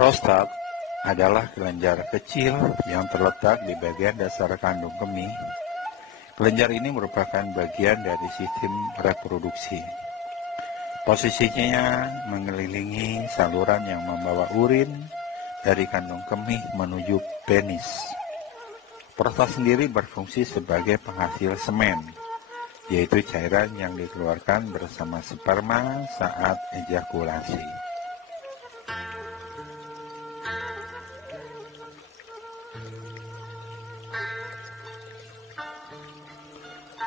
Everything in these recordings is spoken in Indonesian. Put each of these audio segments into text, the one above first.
Prostat adalah kelenjar kecil yang terletak di bagian dasar kandung kemih. Kelenjar ini merupakan bagian dari sistem reproduksi. Posisinya mengelilingi saluran yang membawa urin dari kandung kemih menuju penis. Prostat sendiri berfungsi sebagai penghasil semen, yaitu cairan yang dikeluarkan bersama sperma saat ejakulasi.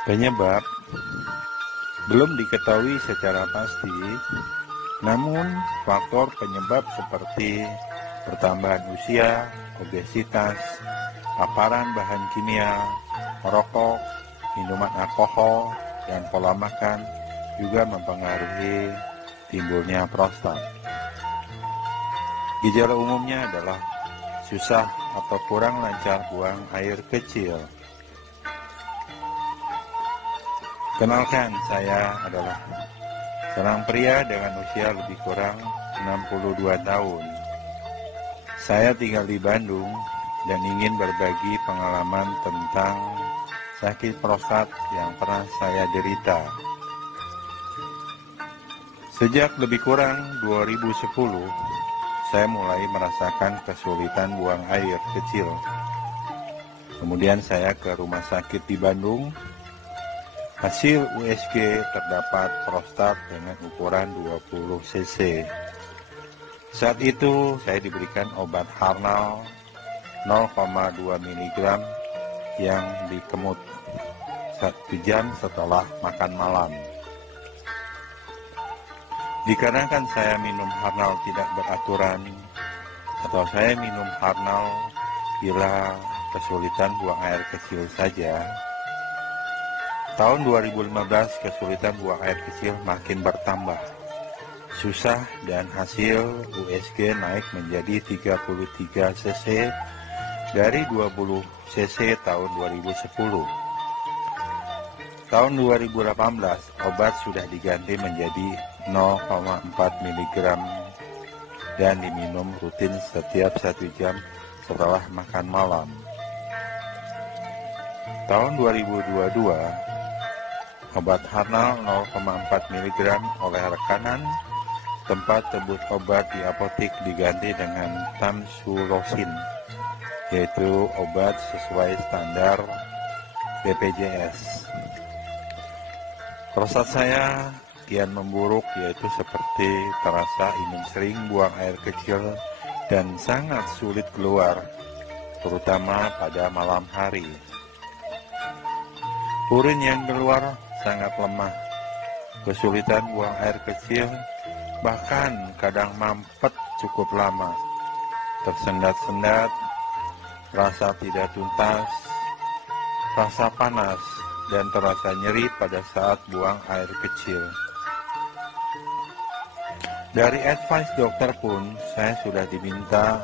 Penyebab belum diketahui secara pasti, namun faktor penyebab seperti pertambahan usia, obesitas, paparan bahan kimia, merokok, minuman alkohol, dan pola makan juga mempengaruhi timbulnya prostat. Gejala umumnya adalah susah atau kurang lancar buang air kecil. Kenalkan, saya adalah seorang pria dengan usia lebih kurang 62 tahun. Saya tinggal di Bandung dan ingin berbagi pengalaman tentang sakit prostat yang pernah saya derita. Sejak lebih kurang 2010, saya mulai merasakan kesulitan buang air kecil. Kemudian saya ke rumah sakit di Bandung. Hasil USG terdapat prostat dengan ukuran 20 cc. Saat itu saya diberikan obat Harnal 0,2 mg yang dikemut 1 jam setelah makan malam. Dikarenakan saya minum Harnal tidak beraturan, atau saya minum Harnal bila kesulitan buang air kecil saja, tahun 2015 kesulitan buang air kecil makin bertambah. Susah dan hasil USG naik menjadi 33 cc dari 20 cc tahun 2010. Tahun 2018 obat sudah diganti menjadi 0,4 mg dan diminum rutin setiap 1 jam setelah makan malam. Tahun 2022 obat Harnal 0,4 mg oleh rekanan tempat tebus obat di apotek diganti dengan Tamsulosin, yaitu obat sesuai standar BPJS. Prostat saya kian memburuk, yaitu seperti terasa ingin sering buang air kecil dan sangat sulit keluar, terutama pada malam hari. Urin yang keluar sangat lemah, kesulitan buang air kecil, bahkan kadang mampet cukup lama, tersendat-sendat, rasa tidak tuntas, rasa panas, dan terasa nyeri pada saat buang air kecil. Dari advice dokter pun, saya sudah diminta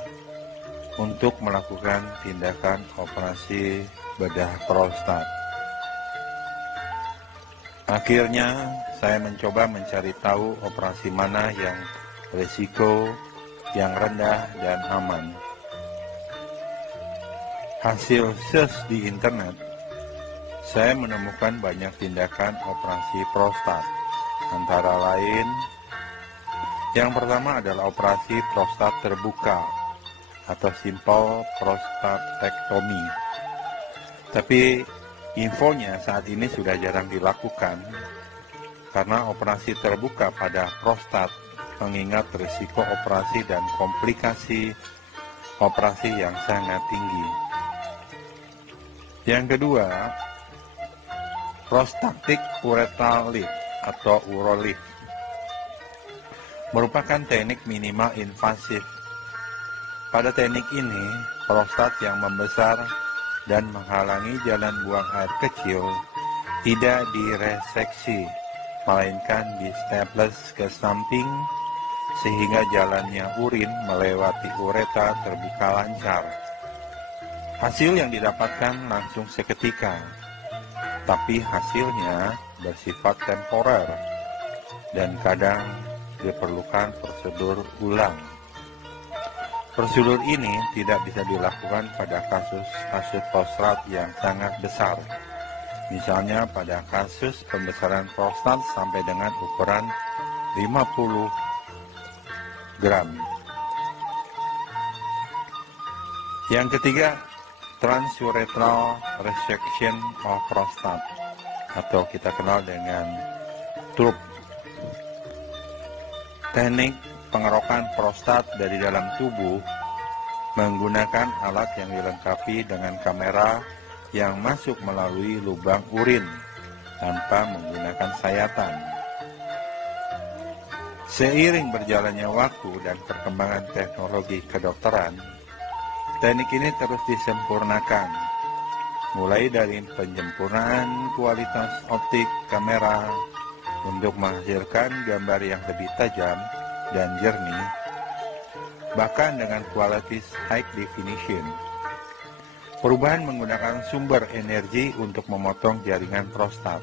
untuk melakukan tindakan operasi bedah prostat. Akhirnya, saya mencoba mencari tahu operasi mana yang risiko, yang rendah, dan aman. Hasil search di internet, saya menemukan banyak tindakan operasi prostat. Antara lain, yang pertama adalah operasi prostat terbuka atau simple prostatectomy. Tapi infonya saat ini sudah jarang dilakukan karena operasi terbuka pada prostat mengingat risiko operasi dan komplikasi operasi yang sangat tinggi. Yang kedua, prostatic ureteral lift atau urolift merupakan teknik minimal invasif. Pada teknik ini, prostat yang membesar dan menghalangi jalan buang air kecil tidak direseksi, melainkan di-staples ke samping sehingga jalannya urin melewati ureta terbuka lancar. Hasil yang didapatkan langsung seketika, tapi hasilnya bersifat temporer dan kadang diperlukan prosedur ulang. Prosedur ini tidak bisa dilakukan pada kasus-kasus prostat yang sangat besar. Misalnya pada kasus pembesaran prostat sampai dengan ukuran 50 gram. Yang ketiga, transurethral resection of prostate atau kita kenal dengan TURP. Teknik pengerokan prostat dari dalam tubuh menggunakan alat yang dilengkapi dengan kamera yang masuk melalui lubang urin tanpa menggunakan sayatan. Seiring berjalannya waktu dan perkembangan teknologi kedokteran, teknik ini terus disempurnakan, mulai dari penyempurnaan kualitas optik kamera untuk menghasilkan gambar yang lebih tajam dan jernih, bahkan dengan kualitas high definition. Perubahan menggunakan sumber energi untuk memotong jaringan prostat,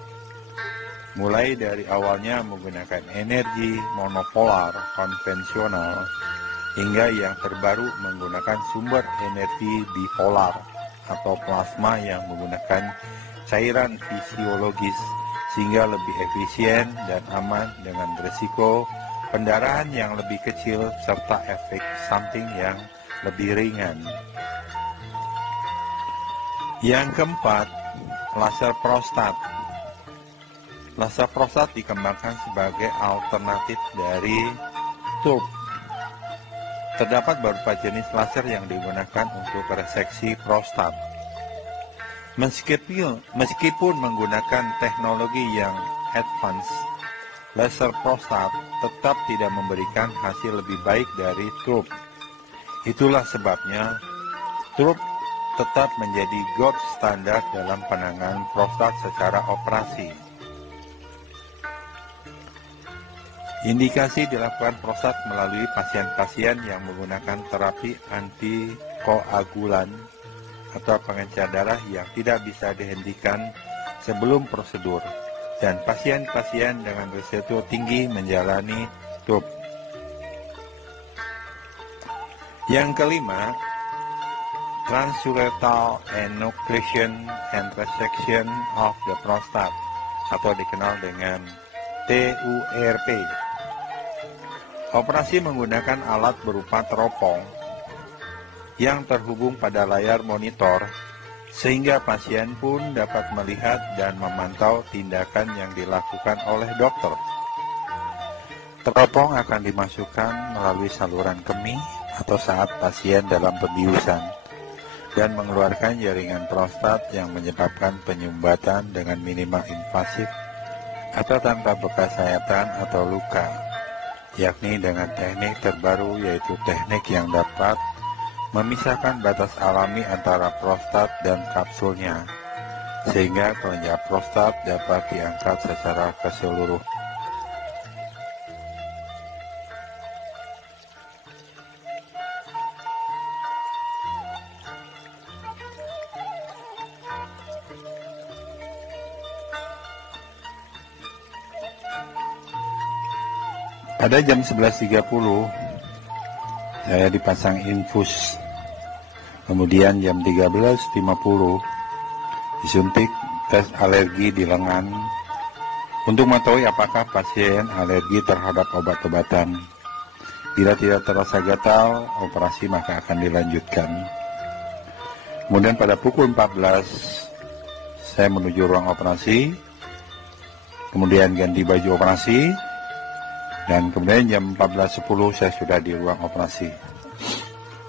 mulai dari awalnya menggunakan energi monopolar konvensional, hingga yang terbaru menggunakan sumber energi bipolar atau plasma yang menggunakan cairan fisiologis sehingga lebih efisien dan aman dengan berisiko pendarahan yang lebih kecil serta efek samping yang lebih ringan. Yang keempat, laser prostat. Laser prostat dikembangkan sebagai alternatif dari TURP. Terdapat beberapa jenis laser yang digunakan untuk reseksi prostat. Meskipun menggunakan teknologi yang advance, laser prostat tetap tidak memberikan hasil lebih baik dari TURP. Itulah sebabnya TURP tetap menjadi gold standar dalam penanganan prostat secara operasi. Indikasi dilakukan prostat melalui pasien-pasien yang menggunakan terapi antikoagulan atau pengencer darah yang tidak bisa dihentikan sebelum prosedur, dan pasien-pasien dengan risiko tinggi menjalani TURP. Yang kelima, transurethral enucleation and resection of the prostate atau dikenal dengan TURP. Operasi menggunakan alat berupa teropong yang terhubung pada layar monitor sehingga pasien pun dapat melihat dan memantau tindakan yang dilakukan oleh dokter. Teropong akan dimasukkan melalui saluran kemih atau saat pasien dalam pembiusan dan mengeluarkan jaringan prostat yang menyebabkan penyumbatan dengan minimal invasif atau tanpa bekas sayatan atau luka, yakni dengan teknik terbaru yaitu teknik yang dapat memisahkan batas alami antara prostat dan kapsulnya, sehingga kelenjar prostat dapat diangkat secara keseluruhan. Pada jam 11.30 saya dipasang infus. Kemudian jam 13.50 disuntik tes alergi di lengan untuk mengetahui apakah pasien alergi terhadap obat-obatan. Bila tidak terasa gatal, operasi maka akan dilanjutkan. Kemudian pada pukul 14 saya menuju ruang operasi, kemudian ganti baju operasi, dan kemudian jam 14.10 saya sudah di ruang operasi.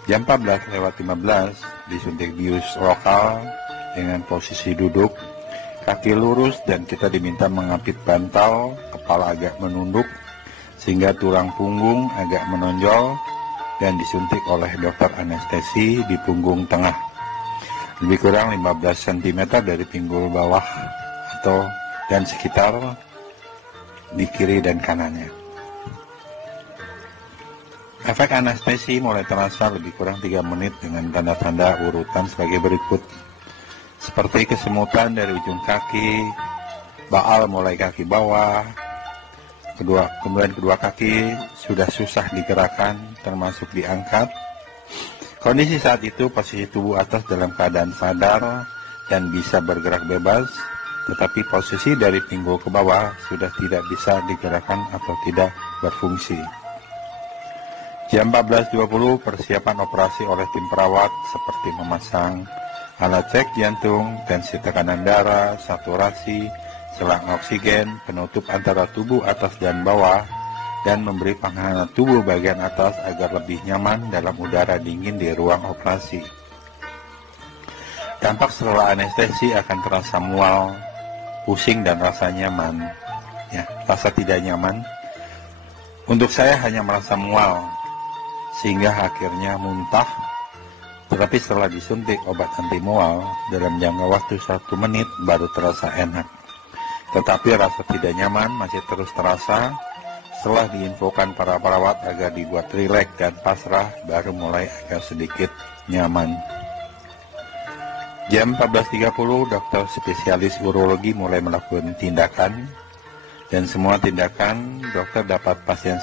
Jam 14:15 disuntik bius lokal dengan posisi duduk, kaki lurus, dan kita diminta mengapit bantal, kepala agak menunduk sehingga tulang punggung agak menonjol, dan disuntik oleh dokter anestesi di punggung tengah, lebih kurang 15 cm dari pinggul bawah dan sekitar di kiri dan kanannya. Efek anestesi mulai terasa lebih kurang 3 menit dengan tanda-tanda urutan sebagai berikut. Seperti kesemutan dari ujung kaki, baal mulai kaki bawah, kemudian kedua kaki sudah susah digerakkan termasuk diangkat, Kondisi saat itu posisi tubuh atas dalam keadaan sadar dan bisa bergerak bebas, tetapi posisi dari pinggul ke bawah sudah tidak bisa digerakkan atau tidak berfungsi. Jam 14.20 persiapan operasi oleh tim perawat seperti memasang alat cek jantung, tensi tekanan darah, saturasi, selang oksigen, penutup antara tubuh atas dan bawah, dan memberi penghangat tubuh bagian atas agar lebih nyaman dalam udara dingin di ruang operasi. Dampak setelah anestesi akan terasa mual, pusing, dan rasa nyaman. Ya, rasa tidak nyaman. Untuk saya hanya merasa mual, sehingga akhirnya muntah. Tetapi setelah disuntik obat anti mual, dalam jangka waktu 1 menit baru terasa enak. Tetapi rasa tidak nyaman masih terus terasa. Setelah diinfokan para perawat agar dibuat rileks dan pasrah, baru mulai agak sedikit nyaman. Jam 14.30, dokter spesialis urologi mulai melakukan tindakan, dan semua tindakan dokter dapat pasien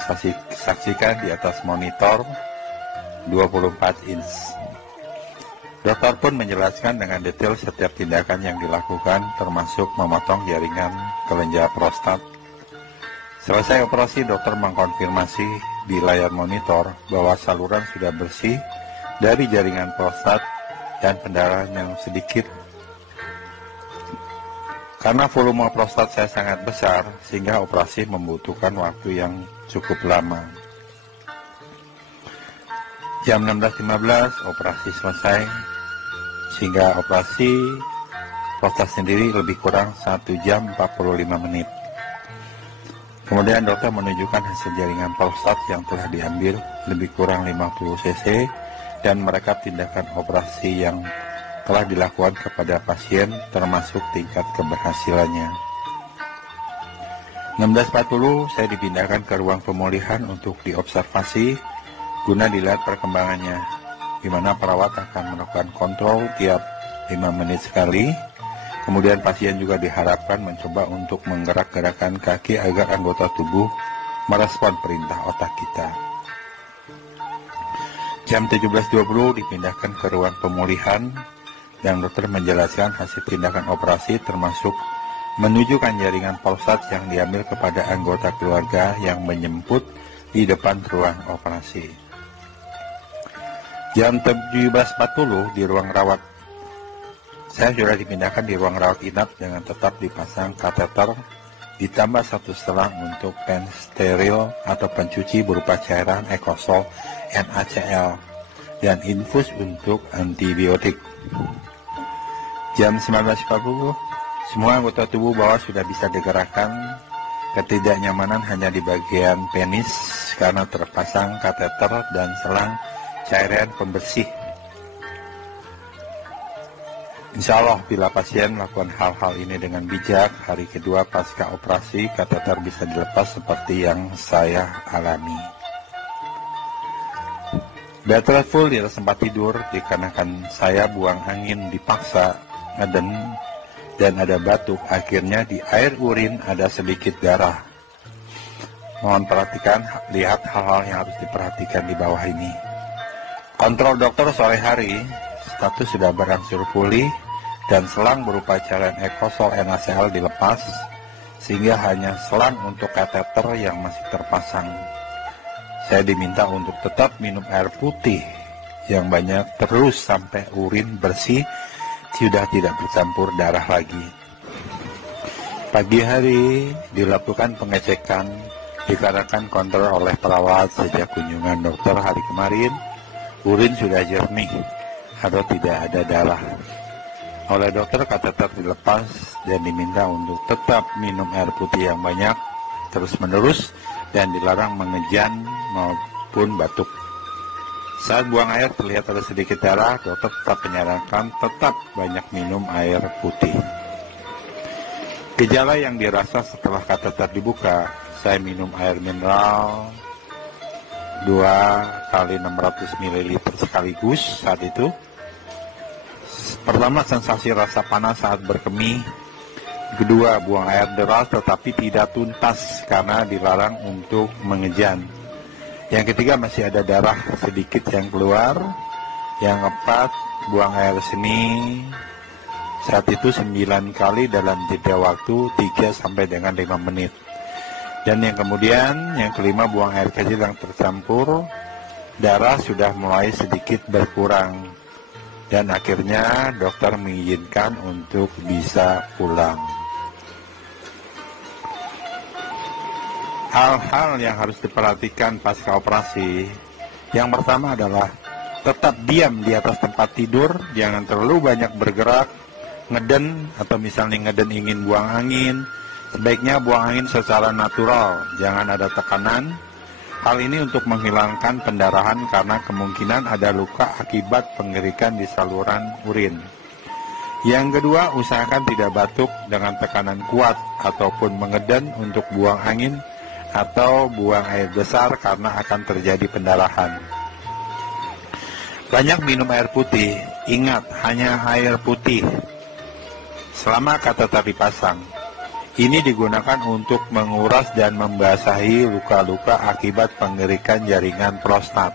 saksikan di atas monitor 24 inch. Dokter pun menjelaskan dengan detail setiap tindakan yang dilakukan, termasuk memotong jaringan kelenjar prostat. Selesai operasi, dokter mengkonfirmasi di layar monitor bahwa saluran sudah bersih dari jaringan prostat dan pendarahan yang sedikit. Karena volume prostat saya sangat besar, sehingga operasi membutuhkan waktu yang cukup lama. Jam 16.15 operasi selesai, sehingga operasi prostat sendiri lebih kurang 1 jam 45 menit. Kemudian dokter menunjukkan hasil jaringan prostat yang telah diambil lebih kurang 50 cc dan merekap tindakan operasi yang telah dilakukan kepada pasien termasuk tingkat keberhasilannya. 16.40 saya dipindahkan ke ruang pemulihan untuk diobservasi guna dilihat perkembangannya, di mana perawat akan melakukan kontrol tiap 5 menit sekali. Kemudian pasien juga diharapkan mencoba untuk menggerak-gerakkan kaki agar anggota tubuh merespon perintah otak kita. Jam 17.20 dipindahkan ke ruang pemulihan dan dokter menjelaskan hasil tindakan operasi termasuk menunjukkan jaringan prostat yang diambil kepada anggota keluarga yang menjemput di depan ruang operasi. Jam 17.40 di ruang rawat, saya sudah dipindahkan di ruang rawat inap dengan tetap dipasang kateter, ditambah 1 selang untuk pen steril atau pencuci berupa cairan ekosol NaCl dan infus untuk antibiotik. Jam 19.40, semua anggota tubuh bawah sudah bisa digerakkan. Ketidaknyamanan hanya di bagian penis karena terpasang kateter dan selang cairan pembersih. Insya Allah bila pasien melakukan hal-hal ini dengan bijak, hari kedua pasca operasi kateter bisa dilepas seperti yang saya alami. Bed rest full, tidak sempat tidur dikarenakan saya buang angin dipaksa, ngeden, dan ada batuk. Akhirnya di air urin ada sedikit darah. Mohon perhatikan, lihat hal-hal yang harus diperhatikan di bawah ini. Kontrol dokter sore hari, status sudah berangsur pulih, dan selang berupa cairan ekosol NaCl dilepas, sehingga hanya selang untuk kateter yang masih terpasang. Saya diminta untuk tetap minum air putih yang banyak terus sampai urin bersih, sudah tidak bercampur darah lagi. Pagi hari dilakukan pengecekan, dikarenakan kontrol oleh perawat sejak kunjungan dokter hari kemarin, urin sudah jernih atau tidak ada darah. Oleh dokter kateter dilepas dan diminta untuk tetap minum air putih yang banyak terus-menerus dan dilarang mengejan maupun batuk. Saat buang air terlihat ada sedikit darah, dokter tetap menyarankan tetap banyak minum air putih. Gejala yang dirasa setelah kateter dibuka, saya minum air mineral 2 kali 600 ml sekaligus saat itu. Pertama, sensasi rasa panas saat berkemih. Kedua, buang air deras tetapi tidak tuntas karena dilarang untuk mengejan. Yang ketiga, masih ada darah sedikit yang keluar. Yang keempat, buang air seni saat itu 9 kali dalam jeda waktu 3 sampai dengan 5 menit. Dan yang kelima, buang air kecil yang tercampur darah sudah mulai sedikit berkurang. Dan akhirnya dokter mengizinkan untuk bisa pulang. Hal-hal yang harus diperhatikan pasca operasi, yang pertama adalah tetap diam di atas tempat tidur, jangan terlalu banyak bergerak, ngeden atau misalnya ngeden ingin buang angin, sebaiknya buang angin secara natural, jangan ada tekanan. Hal ini untuk menghilangkan pendarahan karena kemungkinan ada luka akibat pengirikan di saluran urin. Yang kedua, usahakan tidak batuk dengan tekanan kuat ataupun mengeden untuk buang angin atau buang air besar karena akan terjadi pendarahan. Banyak minum air putih, ingat hanya air putih selama kateter dipasang. Ini digunakan untuk menguras dan membasahi luka-luka akibat pengirikan jaringan prostat.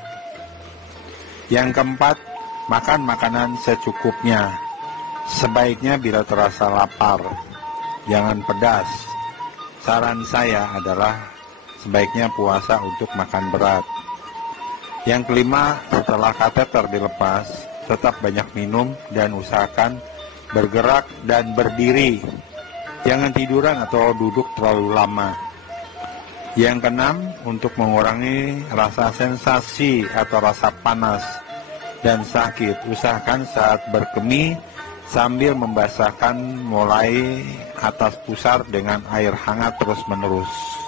Yang keempat, makan makanan secukupnya. Sebaiknya bila terasa lapar, jangan pedas. Saran saya adalah sebaiknya puasa untuk makan berat. Yang kelima, setelah kateter dilepas, tetap banyak minum dan usahakan bergerak dan berdiri. Jangan tiduran atau duduk terlalu lama. Yang keenam, untuk mengurangi rasa sensasi atau rasa panas dan sakit, usahakan saat berkemih sambil membasahkan mulai atas pusar dengan air hangat terus-menerus.